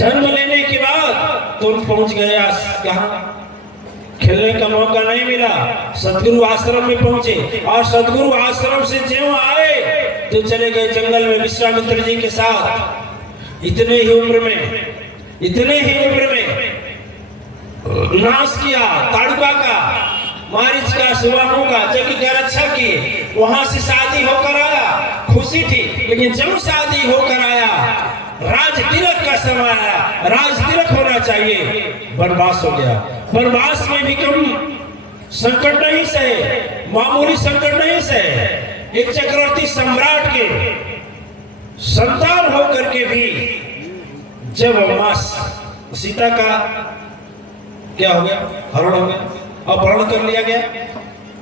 जन्म लेने के बाद तुम पहुंच गए कहाँ? खेलने का मौका नहीं मिला, सतगुरु आश्रम में पहुंचे और सतगुरु आश्रम से ज्यों आए तो चले गए जंगल में विश्वामित्र जी के साथ। इतने ही उम्र में नाश किया ताड़ुका का, मारीच का, सुबाहु का, जग की रक्षा की। वहां से शादी होकर आया, खुशी थी, लेकिन जब शादी होकर आया राज तिलक का समय आया, राज तिलक होना चाहिए, वनवास हो गया। वनवास में भी कम संकट नहीं सहे, मामूली संकट नहीं सहे। एक चक्रवर्ती सम्राट के संतान होकर के भी जब वनवास, सीता का क्या हो गया? हरण हो गया, अपहरण कर लिया गया।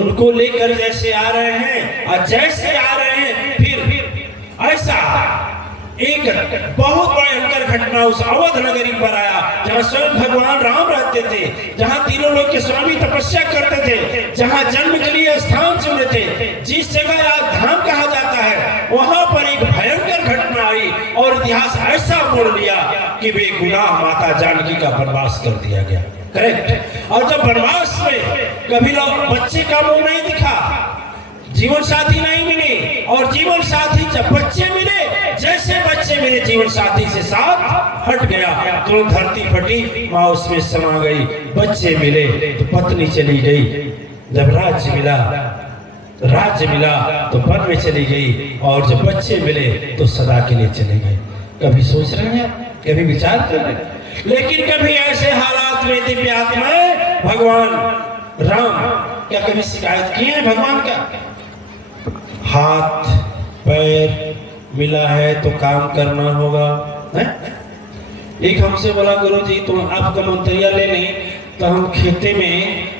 उनको लेकर जैसे आ रहे हैं और जैसे आ रहे हैं फिर ऐसा एक बहुत भयंकर घटना उस अवध नगरी पर आया, जहाँ स्वयं भगवान राम रहते थे, जहाँ तीनों लोग के स्वामी तपस्या करते थे, जहाँ जन्म के लिए स्थान चुने थे, जिस जगह आज धाम कहा जाता है, वहां पर एक भयंकर घटना आई और इतिहास ऐसा मोड़ लिया कि बेगुनाह माता जानकी का वनवास कर दिया गया। करेक्ट। और जब वनवास में कभी लोग बच्चे का मुंह नहीं दिखा, जीवन साथी नहीं मिली, और जीवन साथी जब बच्चे मिले, जैसे बच्चे मिले जीवन साथी से साथ हट गया, तो धरती फटी, माँ उसमें समा गई। बच्चे मिले तो पत्नी चली गई, जब राज्य मिला तो वन में चली गई, और जब बच्चे मिले तो सदा के लिए चले गए। कभी सोच रहे हैं, कभी विचार कर रहे हैं? लेकिन कभी ऐसे हालात में दिव्य आत्माएं भगवान राम क्या कभी शिकायत की है भगवान का? हाथ पैर मिला है तो काम करना होगा है? एक हमसे बोला, गुरु जी तुम आपका मंत्रिया ले लें तो हम खेते में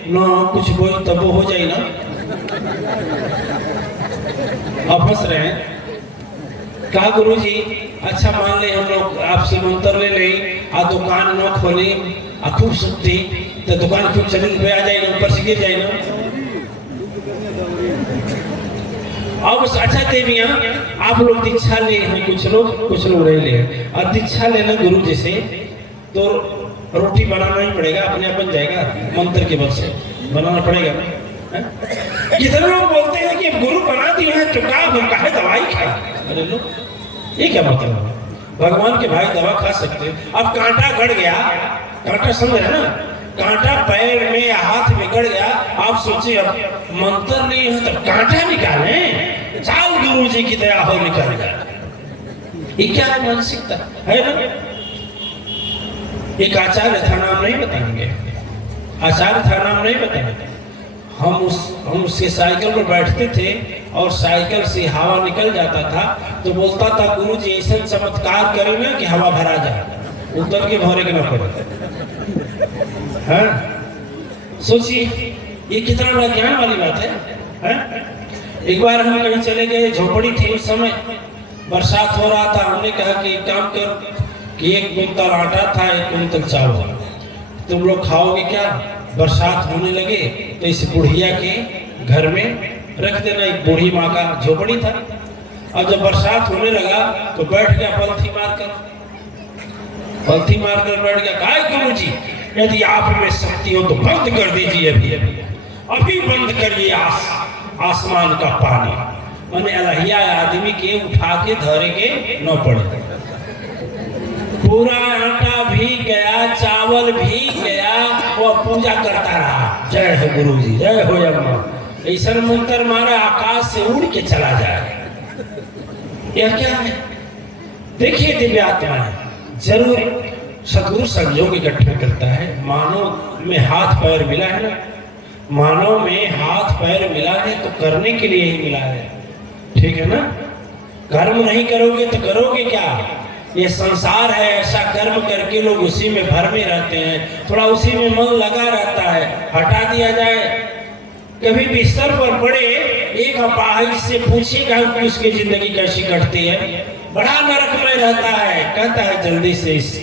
न कुछ बोई तब हो जाए ना। अब हंस रहे हैं। कहा गुरु जी अच्छा मान ले हम लोग आपसे मंत्र ले लें आ दुकान न खोले आ खूब सुनती तो दुकान खूब चलिल पे आ जाए ना, ऊपर से गिर जाए ना। अब अच्छा देवियाँ आप लोग दीक्षा ले हैं, कुछ लोग रह ले, और दीक्षा लेना गुरु जी से तो रोटी बनाना ही पड़ेगा, अपने आप बन जाएगा, मंत्र के बल से बनाना पड़ेगा। कितने लोग बोलते हैं कि गुरु बना दिए हैं तो क्या हम कहे दवाई खा। अरे लो ये क्या मतलब है? भगवान के भाई दवा खा सकते हैं। अब कांटा गड़ गया, कांटा समझ है ना, कांटा पैर में हाथ में गड़ गया, आप सोचिए अब मंत्र नहीं है तो कांटा निकाले, चाल गुरु जी की दया हो निकल गया। ये क्या है मानसिकता है ना? एक आचार्य था, नाम नहीं बताएंगे, आचार्य था नाम नहीं बताएंगे। हम उसके साइकिल पर बैठते थे और साइकिल से हवा निकल जाता था तो बोलता था गुरु जी ऐसा चमत्कार करे ना कि हवा भरा जाए, उतर के भरे के ना पड़े। हाँ सोचिए ये कितना बड़ा ज्ञान वाली बात है? एक बार हम कहीं चले गए, झोपड़ी थी उस समय, बरसात हो रहा था। हमने कहा कि एक काम कर कि 1 कुंतल आटा था, 1 कुंतल चावल, तुम लोग खाओगे क्या? बरसात होने लगे तो इस बुढ़िया के घर में रख देना। एक बूढ़ी माँ का झोपड़ी था, और जब बरसात होने लगा तो बैठ गया पलथी मारकर बैठ गया। काय गुरु जी यदि आप में शक्ति हो तो बंद कर दीजिए, अभी बंद करिए आसमान का पानी। मैंने अलहिया आदमी के उठा के धरे के न पड़े। पूरा आटा भी गया, चावल भी गया, वो पूजा करता रहा, जय हो गुरु जी, जय हो अम्मा। ऐसा मंत्र मारा आकाश से उड़ के चला जाए। यह क्या है? देखिए दिव्य आत्मा है, जरूर सदगुरु संयोग इकट्ठा करता है। मानव में हाथ पैर मिला है ना, मानव में हाथ पैर मिला है तो करने के लिए ही मिला है, ठीक है ना? कर्म नहीं करोगे तो करोगे क्या? ये संसार है, ऐसा कर्म करके लोग उसी में भर में रहते हैं, थोड़ा उसी में मन लगा रहता है, हटा दिया जाए। कभी बिस्तर पर पड़े एक अपाहिज से पूछेगा कि उसकी जिंदगी कैसी कटती है, बड़ा नरक में रहता है, कहता है जल्दी से इस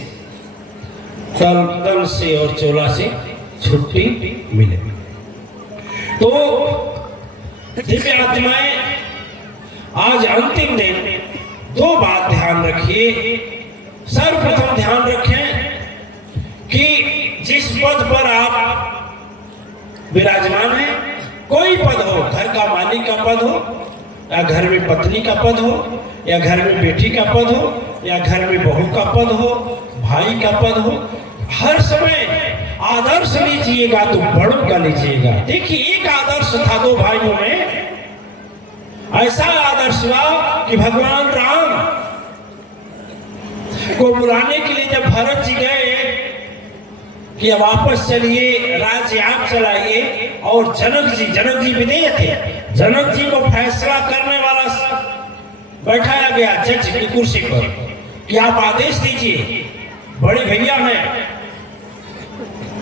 तन से और चोला से छुट्टी मिले। तो दिव्य आत्माएं आज अंतिम दिन 2 बात ध्यान रखिए। सर्वप्रथम ध्यान रखें विराजमान है। कोई पद हो, घर का मालिक का पद हो, या घर में पत्नी का पद हो, या घर में बेटी का पद हो, या घर में बहू का पद हो, भाई का पद हो, हर समय आदर्श लीजिएगा तो बड़ों का लीजिएगा। देखिए एक आदर्श था दो भाइयों में, ऐसा आदर्श हुआ कि भगवान राम को बुलाने के लिए जब भरत जी गए कि अब वापस चलिए, राज्य आप चलाइए, और जनक जी विधेय थे, जनक जी को फैसला करने वाला बैठाया गया जज की कुर्सी पर कि आप आदेश दीजिए, बड़े भैया हैं,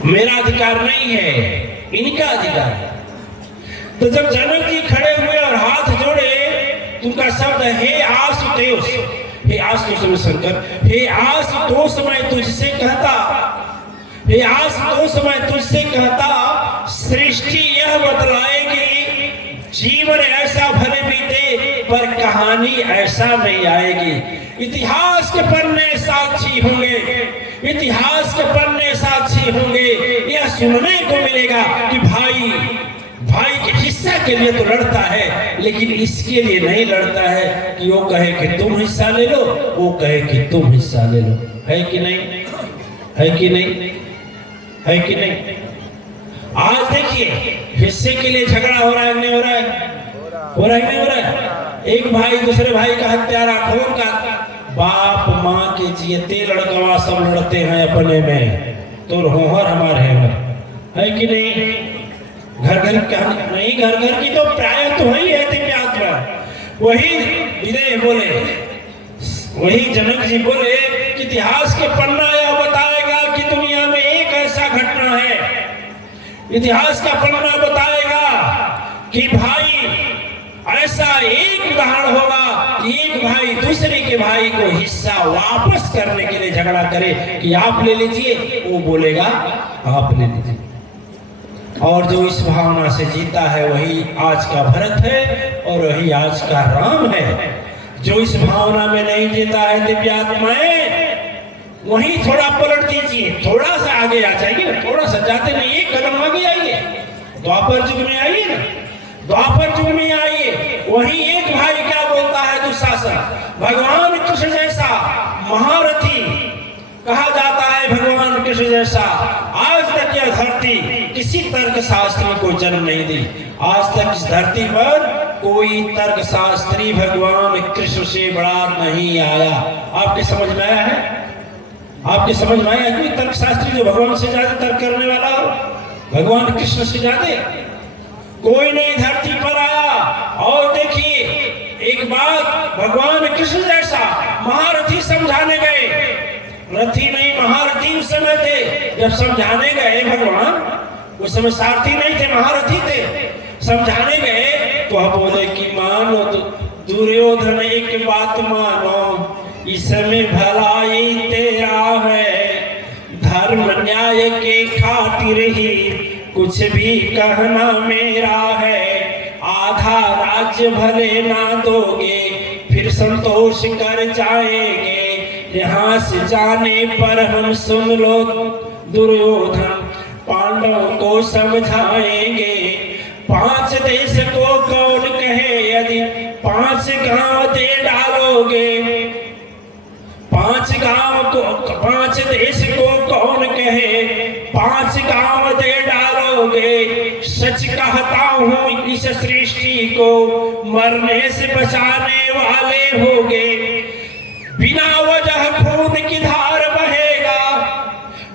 मेरा अधिकार नहीं है, इनका अधिकार है। तो जब जनक जी खड़े हुए और हाथ जोड़े, उनका शब्द है हे आशुतोष, हे आशुतोष शंकर, हे आशुतोष मैं तुझसे कहता, हे आशुतोष मैं तुझसे कहता, सृष्टि यह बतलाएगी, जीवन ऐसा भले बीते पर कहानी ऐसा नहीं आएगी। इतिहास के पन्ने साक्षी होंगे, इतिहास के पन्ने साक्षी होंगे। यह सुनने को मिलेगा कि भाई के हिस्सा के लिए तो लड़ता है, लेकिन इसके लिए नहीं लड़ता है कि वो कहे कि तुम हिस्सा ले लो, वो कहे कि तुम हिस्सा ले लो। है कि नहीं? है कि नहीं? है कि नहीं? आज देखिए हिस्से के लिए झगड़ा हो रहा है, नहीं हो रहा है? हो रहा है, नहीं हो रहा है? एक भाई दूसरे भाई का हत्यारा, खून का, बाप माँ के जियते लड़कवा सब लड़ते हैं अपने में, तो होहर हमारे है कि नहीं? घर घर नहीं, घर घर की तो प्राय तो वही है दिव्यात्मा। वही विनय बोले, वही जनक जी बोले कि इतिहास के पन्ना यह बताएगा कि दुनिया में एक ऐसा घटना है, इतिहास का पन्ना बताएगा कि भाई ऐसा एक उदाहरण होगा कि एक भाई दूसरे के भाई को हिस्सा वापस करने के लिए झगड़ा करे कि आप ले लीजिए, वो बोलेगा आप ले लीजिए। और जो इस भावना से जीता है वही आज का भरत है और वही आज का राम है। जो इस भावना में नहीं जीता है दिव्यात्माएं, वही थोड़ा पलट दीजिए, थोड़ा सा आगे आ जाइए, थोड़ा सा जाते नहीं, एक कदम आगे आइए, द्वापर युग में आइए ना, द्वापर युग में आइए। वही एक भाई क्या बोलता है दुशासन, भगवान कृष्ण जैसा महारथी कहा जाता है, भगवान कृष्ण जैसा आज तक यह धरती किसी तर्क शास्त्री को जन्म नहीं दी। आज तक इस धरती पर कोई तर्क शास्त्री भगवान कृष्ण से बड़ा नहीं आया। आपके समझ में आया है? आपके समझ में आया कोई तर्क शास्त्री जो भगवान से ज्यादा तर्क करने वाला हो, भगवान कृष्ण से ज्यादा कोई नहीं धरती पर आया। और देखिए एक बात, भगवान कृष्ण जैसा महारथी समझाने गए, रथी नहीं महारथी उस समय थे, जब समझाने गए भगवान, उस समय सारथी नहीं थे, महारथी थे, समझाने गए तो हम बोले कि मानो दुर्योधन एक बात मानो, इसमें भलाई तेरा है, धर्म न्याय के खातिर ही कुछ भी कहना मेरा है, आधा राज्य भले ना दोगे फिर संतोष कर जाएंगे, यहाँ से जाने पर हम सुन लो दुर्योधन पांडवों को समझाएंगे, 5 देश को कौन कहे यदि 5 गांव दे डालोगे, 5 देश को कौन कहे 5 गांव दे डालोगे, सच कहता हूँ इस सृष्टि को मरने से बचाने वाले होगे, बिना वजह खून की धार बहेगा,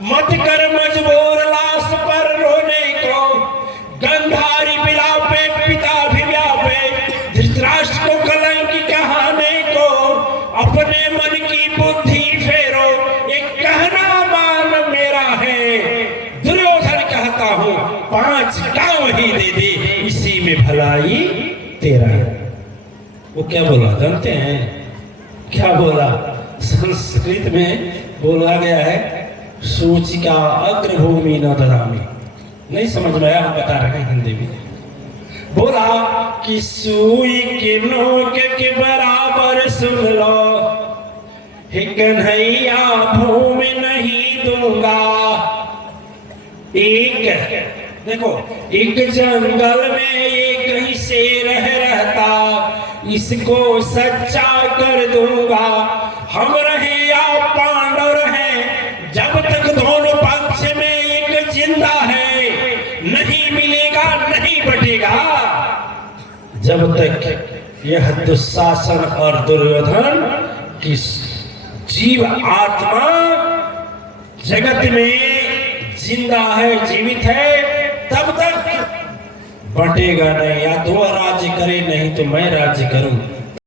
मत कर मजबूर लाश पर रोने को, गंधारी बिलापे पिता भी व्यापे, धृतराष्ट्र को कलंक कहाने को, अपने मन की बुद्धि फेरो, एक कहना मान मेरा है, दुर्योधन कहता हूँ 5 गांव ही दे दे, इसी में भलाई तेरा है। वो क्या बोला जानते हैं? क्या बोला? संस्कृत में बोला गया है, सूचिका अग्रभूमि न ददामि। नहीं समझ में आया, हम बता रहे हैं हिंदी में। बोला कि सुई के नोक के बराबर सुन लो, हे कन्हैया भूमि नहीं दूंगा, एक देखो, एक जंगल में एक ही शेर रहता, इसको सच्चा कर दूंगा। हम रहे या पांडव रहे, जब तक दोनों पक्ष में एक जिंदा है, नहीं मिलेगा नहीं बटेगा। जब तक यह दुशासन और दुर्योधन की जीव आत्मा जगत में जिंदा है, जीवित है, तब तक बटेगा नहीं। या तो राज्य करे, नहीं तो मैं राज्य करूं।